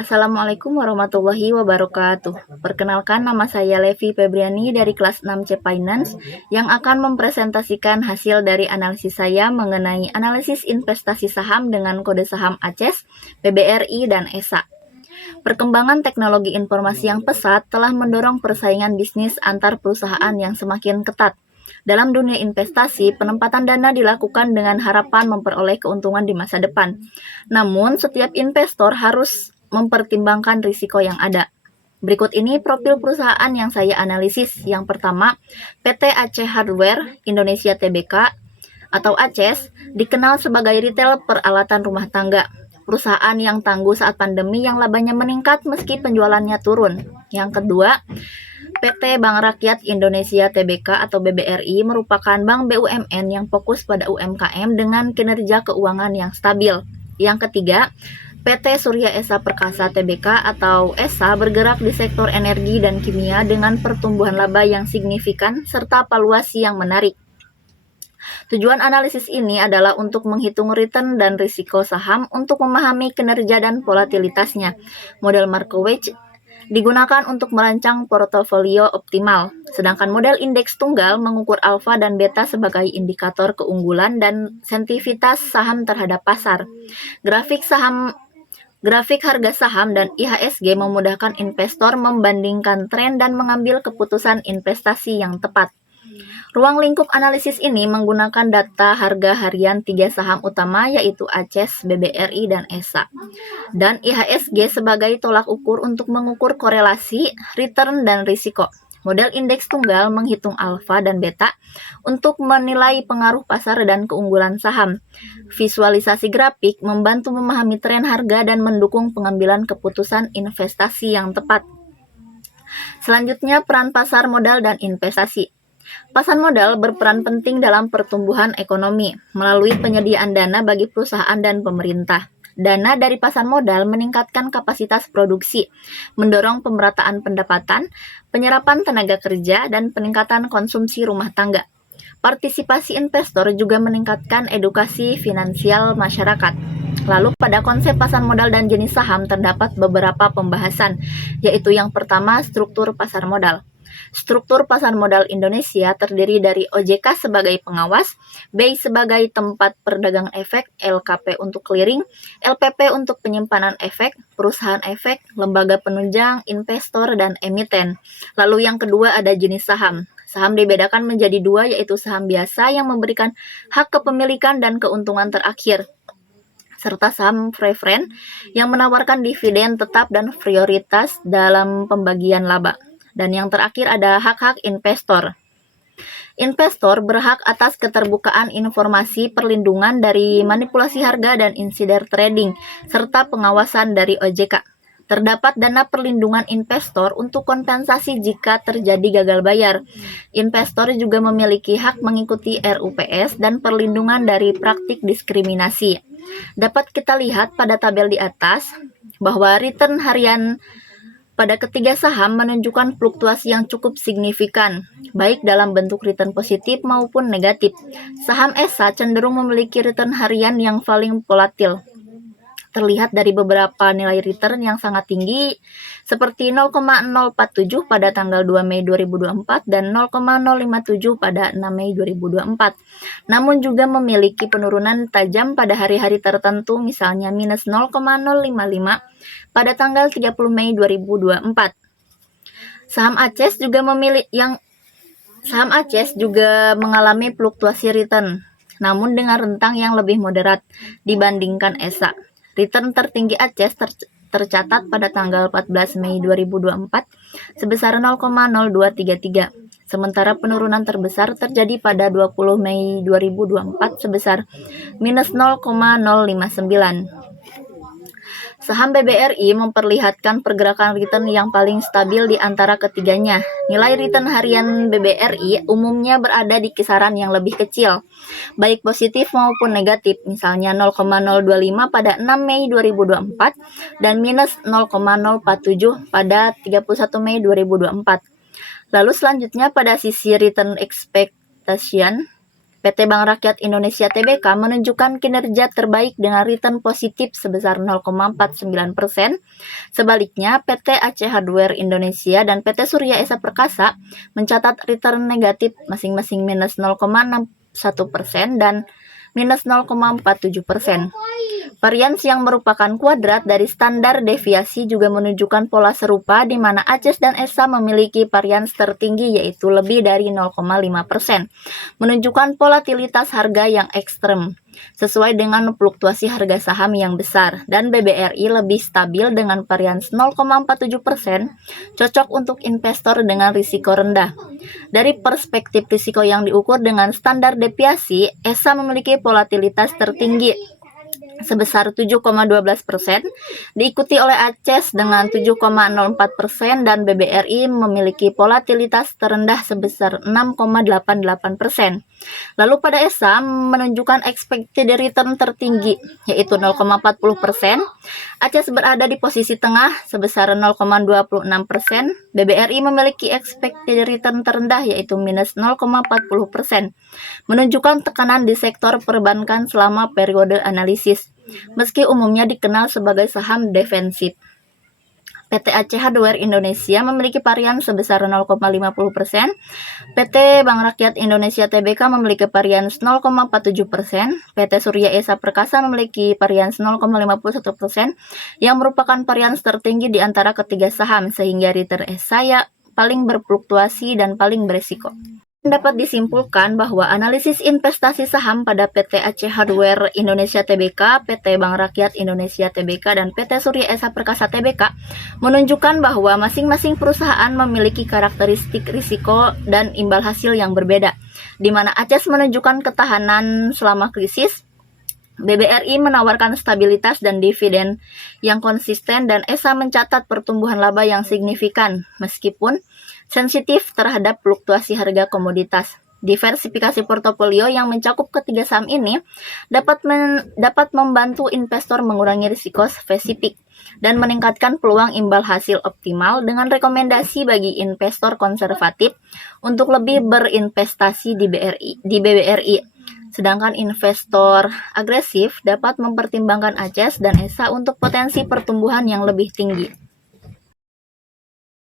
Assalamualaikum warahmatullahi wabarakatuh. Perkenalkan, nama saya Levi Febriani dari kelas 6C Finance yang akan mempresentasikan hasil dari analisis saya mengenai analisis investasi saham dengan kode saham ACES, PBRI, dan ESA. Perkembangan teknologi informasi yang pesat telah mendorong persaingan bisnis antar perusahaan yang semakin ketat. Dalam dunia investasi, penempatan dana dilakukan dengan harapan memperoleh keuntungan di masa depan. Namun, setiap investor harus mempertimbangkan risiko yang ada. Berikut ini profil perusahaan yang saya analisis. Yang pertama, PT Aceh Hardware Indonesia Tbk atau ACES dikenal sebagai retail peralatan rumah tangga. Perusahaan yang tangguh saat pandemi yang labanya meningkat meski penjualannya turun. Yang kedua, PT Bank Rakyat Indonesia Tbk atau BBRI merupakan bank BUMN yang fokus pada UMKM dengan kinerja keuangan yang stabil. Yang ketiga, PT Surya Esa Perkasa Tbk atau ESA bergerak di sektor energi dan kimia dengan pertumbuhan laba yang signifikan serta valuasi yang menarik. Tujuan analisis ini adalah untuk menghitung return dan risiko saham untuk memahami kinerja dan volatilitasnya. Model Markowitz digunakan untuk merancang portofolio optimal, sedangkan model indeks tunggal mengukur alfa dan beta sebagai indikator keunggulan dan sensitivitas saham terhadap pasar. Grafik harga saham dan IHSG memudahkan investor membandingkan tren dan mengambil keputusan investasi yang tepat. Ruang lingkup analisis ini menggunakan data harga harian 3 saham utama yaitu ACES, BBRI, dan ESA. Dan IHSG sebagai tolak ukur untuk mengukur korelasi, return, dan risiko. Model indeks tunggal menghitung alfa dan beta untuk menilai pengaruh pasar dan keunggulan saham. Visualisasi grafik membantu memahami tren harga dan mendukung pengambilan keputusan investasi yang tepat. Selanjutnya, peran pasar modal dan investasi. Pasar modal berperan penting dalam pertumbuhan ekonomi melalui penyediaan dana bagi perusahaan dan pemerintah. Dana dari pasar modal meningkatkan kapasitas produksi, mendorong pemerataan pendapatan, penyerapan tenaga kerja, dan peningkatan konsumsi rumah tangga. Partisipasi investor juga meningkatkan edukasi finansial masyarakat. Lalu pada konsep pasar modal dan jenis saham terdapat beberapa pembahasan, yaitu yang pertama struktur pasar modal. Struktur pasar modal Indonesia terdiri dari OJK sebagai pengawas, BI sebagai tempat perdagangan efek, LKP untuk clearing, LPP untuk penyimpanan efek, perusahaan efek, lembaga penunjang, investor, dan emiten. Lalu yang kedua ada jenis saham. Saham dibedakan menjadi dua yaitu saham biasa yang memberikan hak kepemilikan dan keuntungan terakhir, serta saham preferen yang menawarkan dividen tetap dan prioritas dalam pembagian laba. Dan yang terakhir ada hak-hak investor. Investor berhak atas keterbukaan informasi perlindungan dari manipulasi harga dan insider trading, serta pengawasan dari OJK. Terdapat dana perlindungan investor untuk kompensasi jika terjadi gagal bayar. Investor juga memiliki hak mengikuti RUPS dan perlindungan dari praktik diskriminasi. Dapat kita lihat pada tabel di atas bahwa return harian pada ketiga saham menunjukkan fluktuasi yang cukup signifikan, baik dalam bentuk return positif maupun negatif. Saham ESA cenderung memiliki return harian yang paling volatil. Terlihat dari beberapa nilai return yang sangat tinggi, seperti 0,047 pada tanggal 2 Mei 2024 dan 0,057 pada 6 Mei 2024. Namun juga memiliki penurunan tajam pada hari-hari tertentu, misalnya minus 0,055 pada tanggal 30 Mei 2024. Saham ACES juga mengalami fluktuasi return, namun dengan rentang yang lebih moderat dibandingkan ESA. Return tertinggi ACES tercatat pada tanggal 14 Mei 2024 sebesar 0,0233. Sementara penurunan terbesar terjadi pada 20 Mei 2024 sebesar minus 0,059. Saham BBRI memperlihatkan pergerakan return yang paling stabil di antara ketiganya. Nilai return harian BBRI umumnya berada di kisaran yang lebih kecil, baik positif maupun negatif, misalnya 0,025 pada 6 Mei 2024 dan minus 0,047 pada 31 Mei 2024. Lalu selanjutnya pada sisi return expectation, PT Bank Rakyat Indonesia Tbk menunjukkan kinerja terbaik dengan return positif sebesar 0,49%. Sebaliknya, PT Aceh Hardware Indonesia dan PT Surya Esa Perkasa mencatat return negatif masing-masing minus 0,61% dan minus 0,47%. Varians yang merupakan kuadrat dari standar deviasi juga menunjukkan pola serupa di mana ACES dan ESA memiliki varians tertinggi yaitu lebih dari 0,5%, menunjukkan volatilitas harga yang ekstrem sesuai dengan fluktuasi harga saham yang besar, dan BBRI lebih stabil dengan varians 0,47%, cocok untuk investor dengan risiko rendah. Dari perspektif risiko yang diukur dengan standar deviasi, ESA memiliki volatilitas tertinggi sebesar 7,12%, diikuti oleh ACES dengan 7,04% dan BBRI memiliki volatilitas terendah sebesar 6,88%. Lalu pada ESA menunjukkan expected return tertinggi yaitu 0,40%, ACES berada di posisi tengah sebesar 0,26%, BBRI memiliki expected return terendah yaitu minus 0,40%, menunjukkan tekanan di sektor perbankan selama periode analisis, meski umumnya dikenal sebagai saham defensif. PT Aceh Hardware Indonesia memiliki varian sebesar 0,50%, PT Bank Rakyat Indonesia Tbk memiliki varian 0,47%, PT Surya Esa Perkasa memiliki varian 0,51%, yang merupakan varian tertinggi di antara ketiga saham, sehingga return ESA paling berfluktuasi dan paling beresiko. Dapat disimpulkan bahwa analisis investasi saham pada PT Aceh Hardware Indonesia Tbk, PT Bank Rakyat Indonesia Tbk, dan PT Surya Esa Perkasa Tbk menunjukkan bahwa masing-masing perusahaan memiliki karakteristik risiko dan imbal hasil yang berbeda, di mana ACES menunjukkan ketahanan selama krisis, BBRI menawarkan stabilitas dan dividen yang konsisten, dan ESA mencatat pertumbuhan laba yang signifikan meskipun sensitif terhadap fluktuasi harga komoditas. Diversifikasi portofolio yang mencakup ketiga saham ini dapat membantu investor mengurangi risiko spesifik dan meningkatkan peluang imbal hasil optimal dengan rekomendasi bagi investor konservatif untuk lebih berinvestasi di BBRI. Sedangkan investor agresif dapat mempertimbangkan ACES dan ESA untuk potensi pertumbuhan yang lebih tinggi.